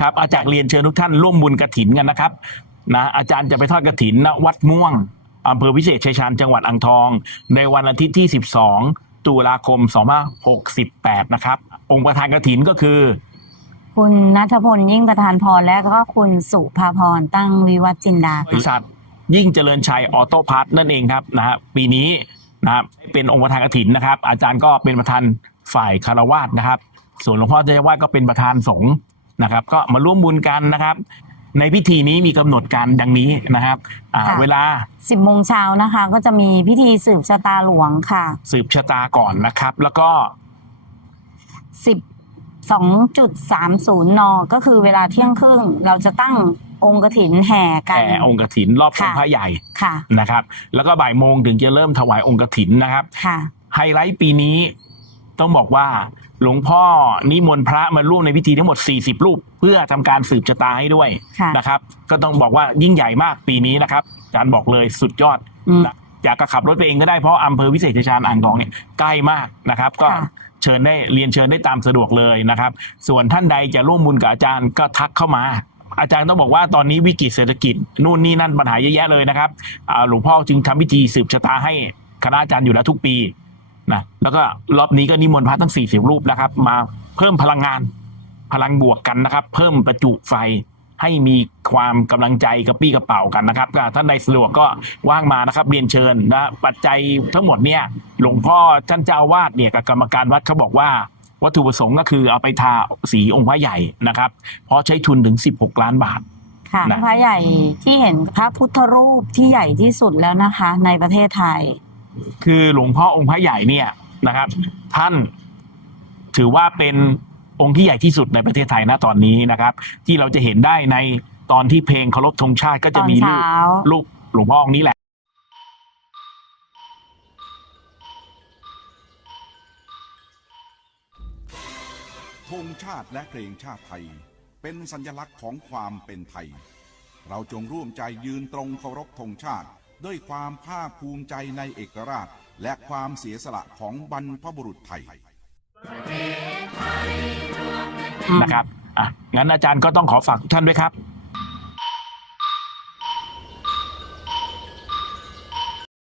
ครับอาจารย์เรียนเชิญทุกท่านร่วมบุญกระถินกันนะครับนะอาจารย์จะไปทอดกระถินณวัดม่วงอำเภอวิเศษชัยชาญจังหวัดอ่างทอง ในวันอาทิตย์ที่ 12 ตุลาคม 2568 นะครับ องค์ประธานกระถินก็คือ คุณนัทพลยิ่งประธานพรและก็คุณสุภาพรตั้งวิวัฒน์จินดาบริษัทยิ่งเจริญชัยออโต้พาร์ทนั่นเองครับนะฮะปีนี้นะครับเป็นองค์ประธานกฐินนะครับ อาจารย์ก็เป็นประธานฝ่ายคารวาสนะครับ ส่วนหลวงพ่อเจ้าอาวาสก็เป็นประธานสงฆ์ นะครับ ก็มาร่วมบุญกันนะครับ ในพิธีนี้มีกำหนดการดังนี้นะครับอ่าค่ะ เวลาสิบโมงเช้านะคะ ก็จะมีพิธีสืบชะตาหลวงค่ะสืบชะตาก่อนนะครับ แล้วก็สิบสองจุดสามศูนย์นก็คือเวลาเที่ยงครึ่งเราจะตั้งองค์กถินแห่กัน แห่องค์กฐินรอบองค่ะ ค์พระใหญ่ค่ะ นะครับ แล้วก็บ่ายโมงถึงจะเริ่มถวายองค์กฐินนะครับ ค่ะ ไฮไลท์ปีนี้ต้องบอกว่า หลวงพ่อนิมนต์พระมาร่วมในพิธีทั้งหมด 40 รูป เพื่อทำการสืบชะตาให้ด้วยค่ะนะครับ ก็ต้องบอกว่ายิ่งใหญ่มากปีนี้นะครับอาจารย์บอกเลยสุดยอดอืม นะอยากจะขับรถไปเองก็ได้เพราะอำเภอวิเศษชัยชาญอ่างทองเนี่ยใกล้มากนะครับ ก็ค่ะ เชิญได้เรียนเชิญได้ตามสะดวกเลยนะครับ ส่วนท่านใดจะร่วมบุญกับอาจารย์ก็ทักเข้ามา อาจารย์ต้องบอกว่าตอนนี้วิกฤตเศรษฐกิจนู่นนี่นั่นปัญหาเยอะแยะเลยนะครับอ่าหลวงพ่อจึงทำพิธีสืบชะตาให้คณะอาจารย์อยู่แล้วทุกปี นะแล้วก็รอบนี้ก็นิมนต์พระทั้ง 40 รูปนะครับ มาเพิ่มพลังงานพลังบวกกันนะครับ เพิ่มประจุไฟให้มีความกำลังใจกระปี้กระเป๋ากันนะครับก็ท่านใดสะดวกก็ว่างมานะครับเรียนเชิญนะปัจจัยทั้งหมดเนี่ยหลวงพ่อท่านเจ้าอาวาดเนี่ยกับกรรมการวัดเขาบอกว่า วัตถุประสงค์ก็คือเอาไปทาสีองค์พระใหญ่นะครับ เพราะใช้ทุนถึง 16 ล้านบาทค่ะนะพระใหญ่ที่เห็นพระพุทธรูปที่ใหญ่ที่สุดแล้วนะคะ ในประเทศไทย คือหลวงพ่อองค์พระใหญ่เนี่ยนะครับ ท่านถือว่าเป็นองค์ที่ใหญ่ที่สุดในประเทศไทยนะตอนนี้นะครับ ที่เราจะเห็นได้ในตอนที่เพลงเคารพธงชาติก็จะมีรูปรูปหลวงพ่อองค์นี้แหละธงชาติและเพลงชาติไทย เป็นสัญลักษณ์ของความเป็นไทย เราจงร่วมใจยืนตรงเคารพธงชาติ ด้วยความภาคภูมิใจในเอกราช และความเสียสละของบรรพบุรุษไทยนะครับอะงั้นอาจารย์ก็ต้องขอฝากทุกท่านด้วยครับ